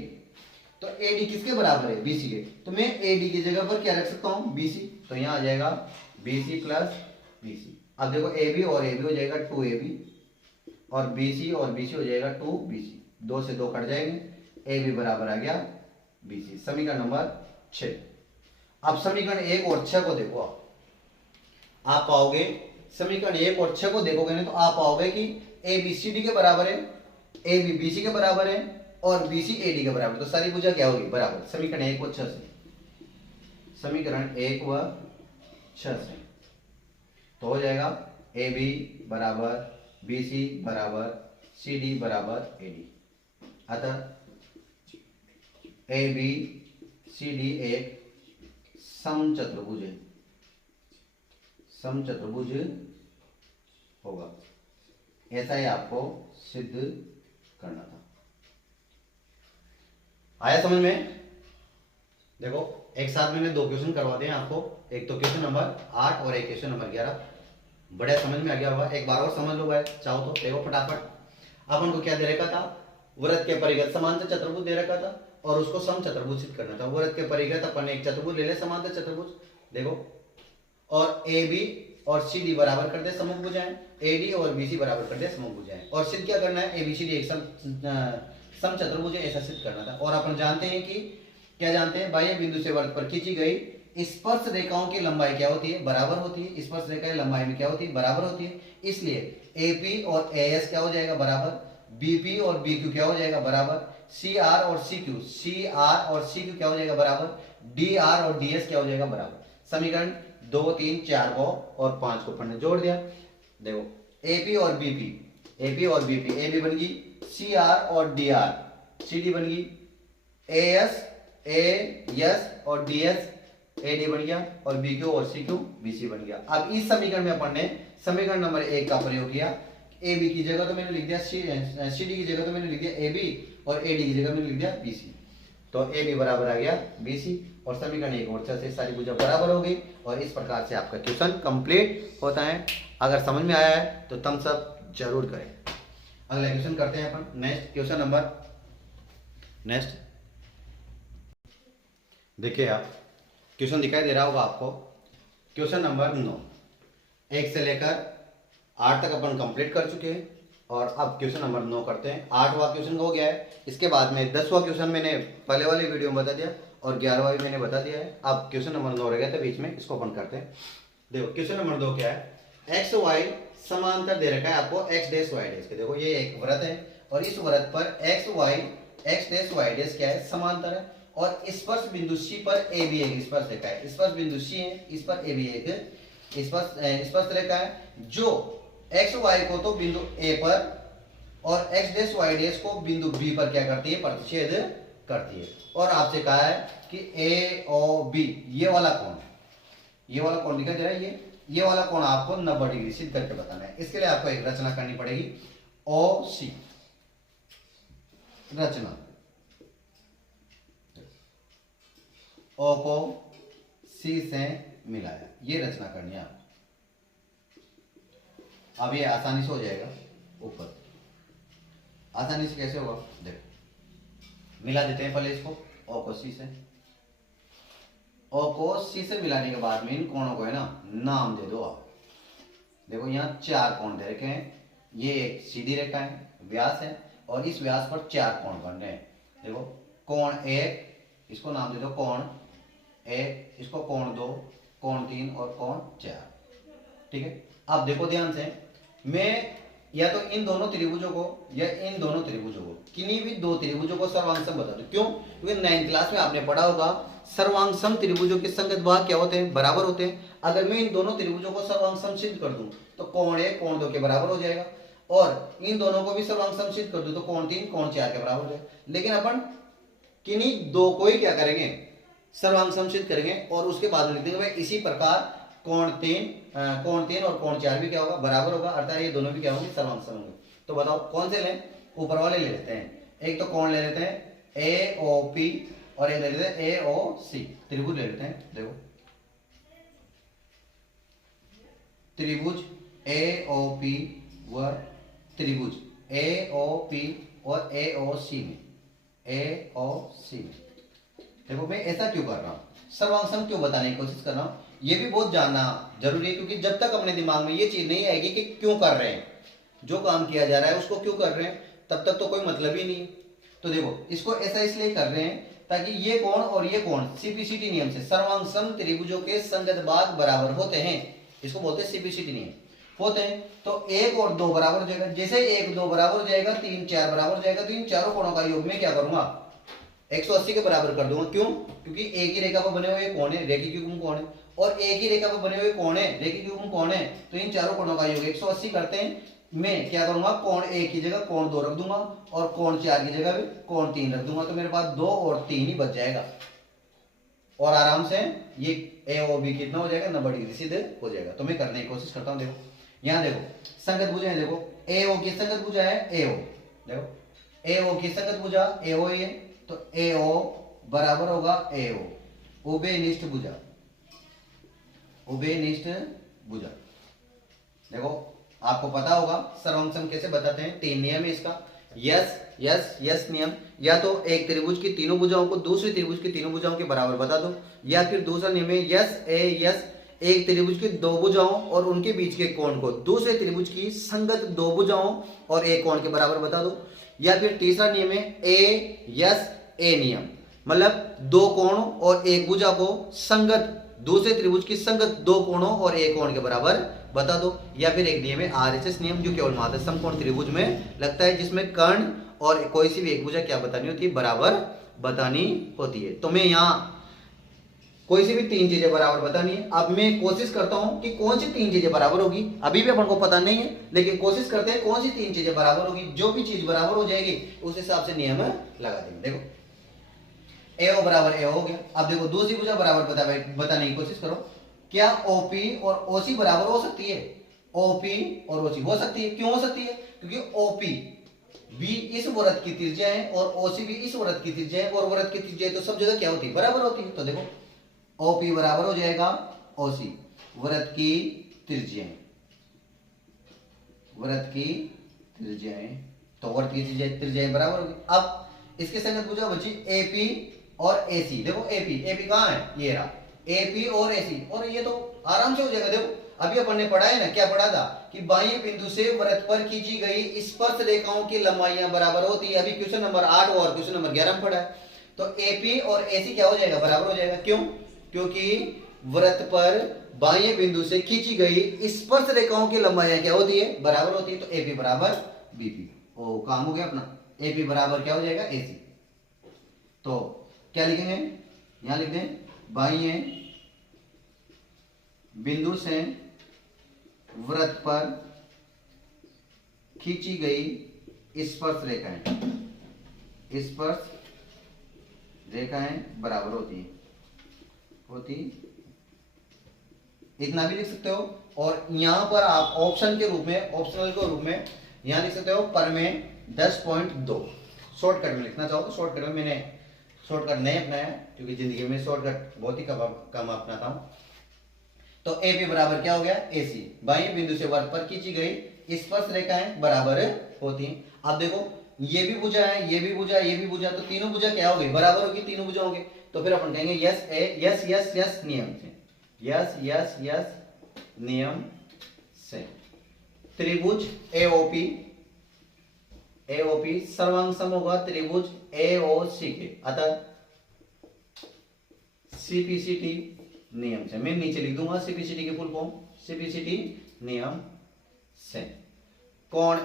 तो ए डी किसके बराबर है, बी सी के। तो मैं ए डी की जगह पर क्या रख सकता हूँ, बी सी। तो यहाँ आ जाएगा B C plus B C. अब देखो ए बी और ए बी हो जाएगा 2ab और बी सी और बी सी हो जाएगा 2bc, 2 से 2 कट जाएंगे, ए बी बराबर आ गया बी सी। समीकरण नंबर 6। अब समीकरण 1 और 6 को देखो, आप पाओगे समीकरण 1 और 6 को देखोगे ना, तो आप पाओगे कि ए बी सी डी के बराबर है, ए बी बी सी के बराबर है और बी सी ए डी के बराबर। तो सारी भुजा क्या होगी, बराबर। समीकरण 1 व 6 से, समीकरण 1 व 6 से तो हो जाएगा ए बी बराबर बी सी बराबर सी डी बराबर ए डी। अतः ए बी सी डी एक समचतुर्भुज है, समचतुर्भुज होगा। ऐसा ही आपको सिद्ध करना था। आया समझ में? देखो एक साथ मैंने 2 क्वेश्चन करवाते हैं आपको, एक तो क्वेश्चन नंबर 8 और एक क्वेश्चन नंबर 11। बढ़िया समझ में आ गया होगा, एक बार और समझ लो भाई चाहो तो। देखो फटाफट अपन को क्या दे रखा था, वृत्त के परिघत समांतर चतुर्भुज दे रखा था और उसको सम चतुर्भुज सिद्ध करना था। वृत्त के परिघत अपन एक चतुर्भुज ले ले, समांतर चतुर्भुज। देखो और ए बी और सी डी बराबर कर दे समूह भुजाएं, ए डी और बी सी बराबर कर दे समूह भुजाएं। और सिद्ध क्या करना है, ए बी सी डी एक सम चतुर्भुज है, ऐसा सिद्ध करना था। और अपन जानते हैं कि क्या जानते हैं, बाह्य बिंदु से वृत्त पर खींची गई स्पर्श रेखाओं की लंबाई क्या होती है, बराबर होती है। स्पर्श रेखा की लंबाई में क्या होती है, बराबर होती है। इसलिए एपी और एएस क्या हो जाएगा, बराबर। बीपी और बीक्यू क्या हो जाएगा, बराबर। सी आर और सी क्यू, सी आर और सी क्यू क्या हो जाएगा, बराबर। डी आर और डी एस क्या हो जाएगा, बराबर। समीकरण 2 3 4 को और 5 को पढ़ने जोड़ दिया। देखो एपी और बीपी, एपी और बीपी, एपी बन गई सी आर और डी आर, सी डी बन गई एएस, एएस और डीएस, एडी बन गया और बीक्यू और सीक्यू बीसी बन गया। अब इस समीकरण में अपन ने समीकरण नंबर 1 का प्रयोग किया। ए बी की जगह तो मैंने लिख दिया सी डी की जगह तो मैंने लिख दिया ए बी और ए डी की जगह मैंने लिख दिया बी सी। तो ए बी बराबर आ गया बी सी और समीकरण 1 और 6 से सारी भुजा बराबर हो गई। और इस प्रकार से आपका क्वेश्चन कंप्लीट होता है। अगर समझ में आया है तो थम्स अप जरूर करें। अगला क्वेश्चन करते हैं अपन। नेक्स्ट क्वेश्चन नंबर, नेक्स्ट देखिए आप, क्वेश्चन दिखाई दे रहा होगा आपको। क्वेश्चन नंबर 9, 1 से लेकर 8 तक अपन कंप्लीट कर चुके हैं। और अब क्वेश्चन नंबर 9 करते हैं। 8वां क्वेश्चन हो गया है। इसके बाद में 10वां क्वेश्चन मैंने पहले वाली वीडियो में बता दिया और 11वां भी मैंने बता दिया है। अब क्वेश्चन नंबर 9 रह गया था बीच में, इसको ओपन करते हैं। देखो क्वेश्चन नंबर 2 क्या है, एक्स वाई समांतर दे रखा है आपको एक्स डैश वाई डैश के। देखो ये एक वृत्त है और इस वृत्त पर एक्स डैश वाई डैश क्या है, समांतर है और स्पर्श बिंदु सी पर ए भी एक स्पर्श रेखा है। स्पर्श बिंदु सी है, इस पर ए भी एक स्पर्श रेखा है जो एक्स वाई को तो बिंदु ए पर और एक्स डैश वाई डैश को बिंदु बी पर क्या करती है, प्रतिच्छेद करती है। और आपसे कहा है कि ए ओ बी ये वाला कोण दिखाई दे रहा है, ये वाला कोण आपको 90 डिग्री सिद्ध करके बताना है। इसके लिए आपको एक रचना करनी पड़ेगी, ओ सी रचना। ओ को सी से मिलाया, ये रचना करनी है आपको। अब ये आसानी से हो जाएगा। ऊपर आसानी से कैसे होगा, देखो मिला देते हैं पहले इसको, ओ को सी से। ओ को सी से मिलाने के बाद में इन कोणों को है ना नाम दे दो आप। देखो यहाँ 4 कोण दे रखे हैं, ये एक सीधी रेखा है, व्यास है और इस व्यास पर 4 कोण बन रहे हैं। देखो कोण 1 इसको नाम दे दो कोण 1, इसको कोण 2, कोण 3 और कोण 4। ठीक है, अब देखो ध्यान से, मैं या तो इन दोनों त्रिभुजों को या इन दोनों त्रिभुजों को, किन्हीं भी दो त्रिभुजों को सर्वांग सम बता दो। क्यों? क्योंकि 9th क्लास में आपने पढ़ा होगा सर्वांग सम त्रिभुजों के संगत भाग क्या होते हैं, बराबर होते हैं। अगर मैं इन दोनों त्रिभुजों को सर्वांग सम सिद्ध कर दूं तो कोण 1 कोण 2 के बराबर हो जाएगा और इन दोनों को भी सर्वांग सम सिद्ध कर दूं तो कोण 3 कोण 4 के बराबर हो जाएगा। लेकिन अपन किन्हीं दो को ही क्या करेंगे, सर्वांग सम सिद्ध करेंगे और उसके बाद में लिख देंगे भाई इसी प्रकार कोण 3 और कोण 4 भी क्या होगा, बराबर होगा, अर्थात ये दोनों भी क्या होंगे, सर्वांग सम होंगे। तो बताओ कौन से लें, ऊपर वाले ले लेते हैं। एक तो कोण ले लेते हैं ए ओ पी और एक ले लेते हैं ए ओ सी, त्रिभुज ले लेते हैं। देखो त्रिभुज ए ओ पी व त्रिभुज ए ओ पी और ए ओ सी में, ए ओ सी में देखो मैं ऐसा क्यों कर रहा हूं, सर्वांग सम क्यों बताने की कोशिश कर रहा हूं, ये भी बहुत जानना जरूरी है। क्योंकि जब तक अपने दिमाग में ये चीज नहीं आएगी कि क्यों कर रहे हैं, जो काम किया जा रहा है उसको क्यों कर रहे हैं, तब तक तो कोई मतलब ही नहीं। तो देखो इसको ऐसा इसलिए कर रहे हैं ताकि ये कोण और ये कोण सीपीसीटी नियम से, सर्वांग सम त्रिभुजों के संगत भाग बराबर होते हैं, इसको बोलते हैं सीपीसीटी नियम होते हैं। तो 1 और 2 बराबर हो जाएगा, जैसे 1 2 बराबर हो जाएगा 3 4 बराबर हो जाएगा, तो इन चारों कोणों का योग में क्या करूंगा, 180 के बराबर कर दूंगा। क्यों? क्योंकि एक ही रेखा पर बने हुए कोण है, रेखिक युग्म कोण है, और एक ही रेखा पर बने हुए कोण है, रेखिक युग्म कोण है। तो इन चारों कोणों का योग 180 करते हैं। मैं क्या करूंगा, कोण 1 की जगह कोण 2 रख दूंगा और कोण 4 की जगह भी कोण 3 रख दूंगा। तो मेरे पास 2 और 3 ही बच जाएगा और आराम से ये ए ओ बी कितना हो जाएगा, 90 डिग्री सीधे हो जाएगा। तो मैं करने की कोशिश करता हूँ। देखो यहाँ देखो संगत भुजा है, देखो ए ओ की संगत भुजा है ए ओ, देखो ए ओ की संगत भुजा ए ओ है, तो ए ओ बराबर होगा ए ओ, उभयनिष्ठ भुजा, उभयनिष्ठ भुजा। देखो आपको पता होगा सर्वांग सम कैसे बताते हैं, 3 नियम है इसका, यस यस यस नियम। या तो एक त्रिभुज की तीनों भुजाओं को दूसरे त्रिभुज की तीनों भुजाओं के बराबर बता दो, या फिर दूसरा नियम है यस ए यस, एक त्रिभुज की 2 भुजाओं और उनके बीच के कोण को दूसरे त्रिभुज की संगत 2 भुजाओं और एक कोण के बराबर बता दो। या फिर तीसरा नियम है ए यस ए नियम, मतलब 2 कोण और एक भुजा को संगत दूसरे त्रिभुज की संगत 2 कोणों और एक कोण के बराबर बता दो। या फिर एक नियम है आरएचएस नियम, जो केवल मात्र समकोण त्रिभुज में लगता है, जिसमें कर्ण और कोई सी भी एक भुजा क्या बतानी होती है, बराबर बतानी होती है। तो मैं यहाँ कोई सी भी 3 चीजें बराबर बतानी है। अब मैं कोशिश करता हूं कि कौन सी 3 चीजें बराबर होगी, अभी भी अपन को पता नहीं है, लेकिन कोशिश करते हैं कौन सी 3 चीजें बराबर होगी। जो भी चीज बराबर हो जाएगी उस हिसाब से नियम लगा देंगे। देखो ए ओ बराबर ए हो गया। अब देखो दूसरी भुजा बराबर बताने की कोशिश करो, क्या ओपी और ओसी बराबर हो सकती है, ओपी और ओसी हो सकती है। क्यों हो सकती है? क्योंकि ओपी भी इस वृत्त की त्रिज्या है और ओसी भी इस वृत्त की त्रिज्या है, और वृत्त की त्रिज्या तो सब जगह क्या होती है, बराबर होती है। तो देखो ओपी बराबर हो जाएगा ओसी, वृत्त की त्रिज्या, वृत्त की त्रिज्या, तो वृत्त की त्रिज्या बराबर होगी। अब इसके संगत भुजा बची एपी और एसी। देखो एपी, एपी कहां है, ये रहा एपी और एसी, और ये तो आराम से हो जाएगा। देखो अभी अपन ने पढ़ा है ना, क्या पढ़ा था कि बाह्य बिंदु से वृत्त पर खींची गई स्पर्श रेखाओं की लंबाइयां बराबर होती है। अभी क्वेश्चन नंबर 8 और क्वेश्चन नंबर 11 में पढ़ा है। तो एपी और एसी क्या हो जाएगा, बराबर हो जाएगा। क्यों? क्योंकि वृत्त पर बाह्य बिंदु से खींची गई स्पर्श रेखाओं की लंबाइयां क्या होती है, बराबर होती है। तो एपी बराबर बीपी, ओ काम हो गया अपना। एपी बराबर क्या हो जाएगा, एसी। तो क्या लिखेंगे, यहां लिख दें बाह्य बिंदु से वृत्त पर खींची गई स्पर्श रेखाएं बराबर होती इतना भी लिख सकते हो। और यहां पर आप ऑप्शन के रूप में, ऑप्शनल के रूप में यहां लिख सकते हो पर में 10.2। शॉर्टकट में लिखना चाहो तो शॉर्टकट में, मैंने शॉर्टकट नहीं अपनाया क्योंकि जिंदगी में शॉर्टकट बहुत ही कम अपनाता हूं। तो एपी बराबर क्या हो गया, एसी। बाह्य बिंदु से वृत्त पर खींची गई स्पर्श रेखाएं बराबर होती हैं। अब देखो ये भी भुजा है, ये भी भुजा, ये भी भुजा, तो तीनों भुजा क्या हो गई, बराबर होगी, तीनों भुजा होंगे। तो फिर अपन कहेंगे यस यस यस यस नियम से, यस यस यस नियम से त्रिभुज एओपी सर्वांग सम होगा त्रिभुज एओसी के, अतः सीपीसीटी नियम से। मैं नीचे लिख दूंगा सीपीसीटी की फुल फॉर्म, सीपीसीटी नियम से कोण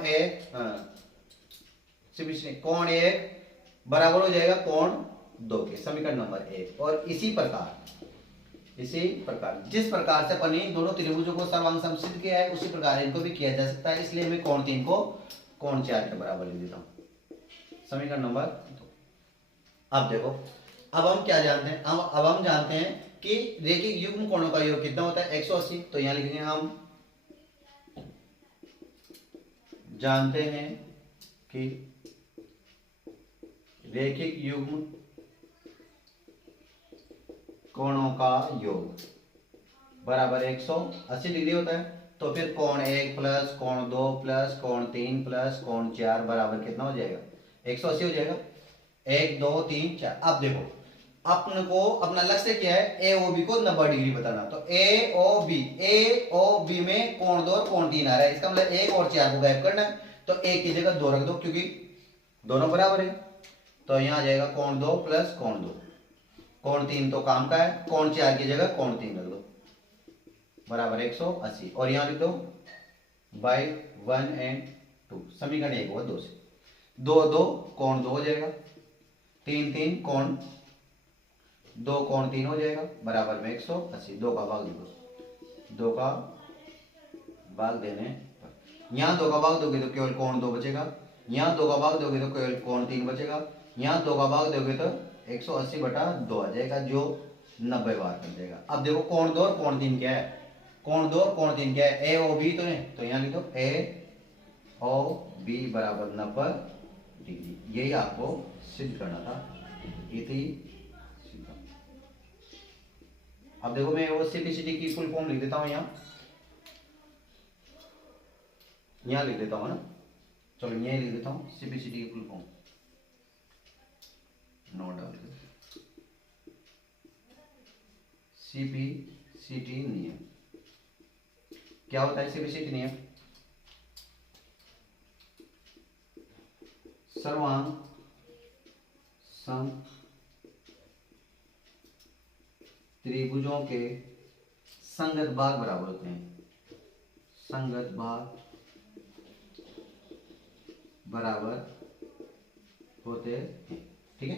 कोण एक बराबर हो जाएगा कोण 2 के, समीकरण नंबर 1। और इसी प्रकार जिस प्रकार से अपन इन दोनों त्रिभुजों को सर्वांग सम सिद्ध किया है, उसी प्रकार इनको भी किया जा सकता है। इसलिए मैं कोण 3 को कोण 4 के बराबर लिख देता हूं, समीकरण नंबर 2। अब देखो, अब हम क्या जानते हैं, अब हम जानते हैं कि रेखिक युग्म कोणों का योग कितना होता है, 180। तो यहां लिखेंगे हम जानते हैं कि रेखिक युग्म कोणों का योग बराबर 180 डिग्री होता है। तो फिर कोण 1 प्लस कोण 2 प्लस कोण 3 प्लस कोण 4 बराबर कितना हो जाएगा, 180 हो जाएगा। 1 2 3 4। अब देखो अपन को अपना लक्ष्य क्या है, एओबी को 90 डिग्री बताना। तो एओबी में कोण 2 और कोण 3 आ रहा है, इसका मतलब 1 और 4 को गायब करना है। तो 1 की जगह 2 रख दो क्योंकि दोनों बराबर है। तो यहां आ जाएगा कोण 2 प्लस कोण 2, कोण 3 तो काम का है, कोण 4 की जगह कोण 3 रख दो बराबर 180। और यहां लिख दो बाई 1 एंड 2, समीकरण 1 हुआ 2 से। 2 2 कोण 2 हो जाएगा, 3 3 कोण 2 कोण 3 हो जाएगा बराबर में 180। 2 का भाग लिखो, 2 का भाग देने पर यहां 2 का भाग दोगे तो केवल कोण 2 बचेगा, यहां 2 का भाग दोगे तो केवल कोण 3 बचेगा, यहां 2 का भाग दोगे तो 180/2 आ जाएगा, जो 90 बार बन जाएगा। अब देखो कोण 2 और कोण 3 क्या है, कोण 2 और कोण 3 क्या है, एओबी तो है। तो यहां लिख दो एओबी बराबर 90 डिग्री। यही आपको सिद्ध करना था, इति। अब देखो मैं वो सीपीसीटी की फुल फॉर्म लिख देता हूं, यहां लिख देता हूं ना, चलो यहां लिख देता हूं सीपीसीटी की फुल फॉर्म, नोट डाल के सीपीसीटी नियम क्या होता है। सीपीसीटी नियम सर्वांग सम त्रिभुजों के संगत भाग बराबर होते हैं, संगत भाग बराबर होते हैं, ठीक है।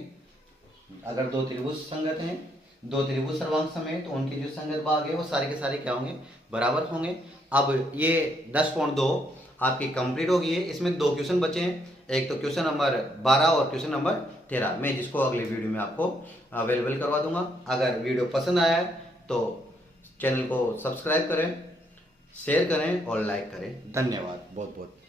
अगर दो त्रिभुज संगत हैं, दो त्रिभुज सर्वांग सम है, तो उनके जो संगत भाग है वो सारे के सारे क्या होंगे, बराबर होंगे। अब ये 10.2 आपकी कंप्लीट हो गई है। इसमें 2 क्वेश्चन बचे हैं, एक तो क्वेश्चन नंबर 12 और क्वेश्चन नंबर 13, मैं जिसको अगले वीडियो में आपको अवेलेबल करवा दूंगा। अगर वीडियो पसंद आया है तो चैनल को सब्सक्राइब करें, शेयर करें और लाइक करें। धन्यवाद बहुत बहुत।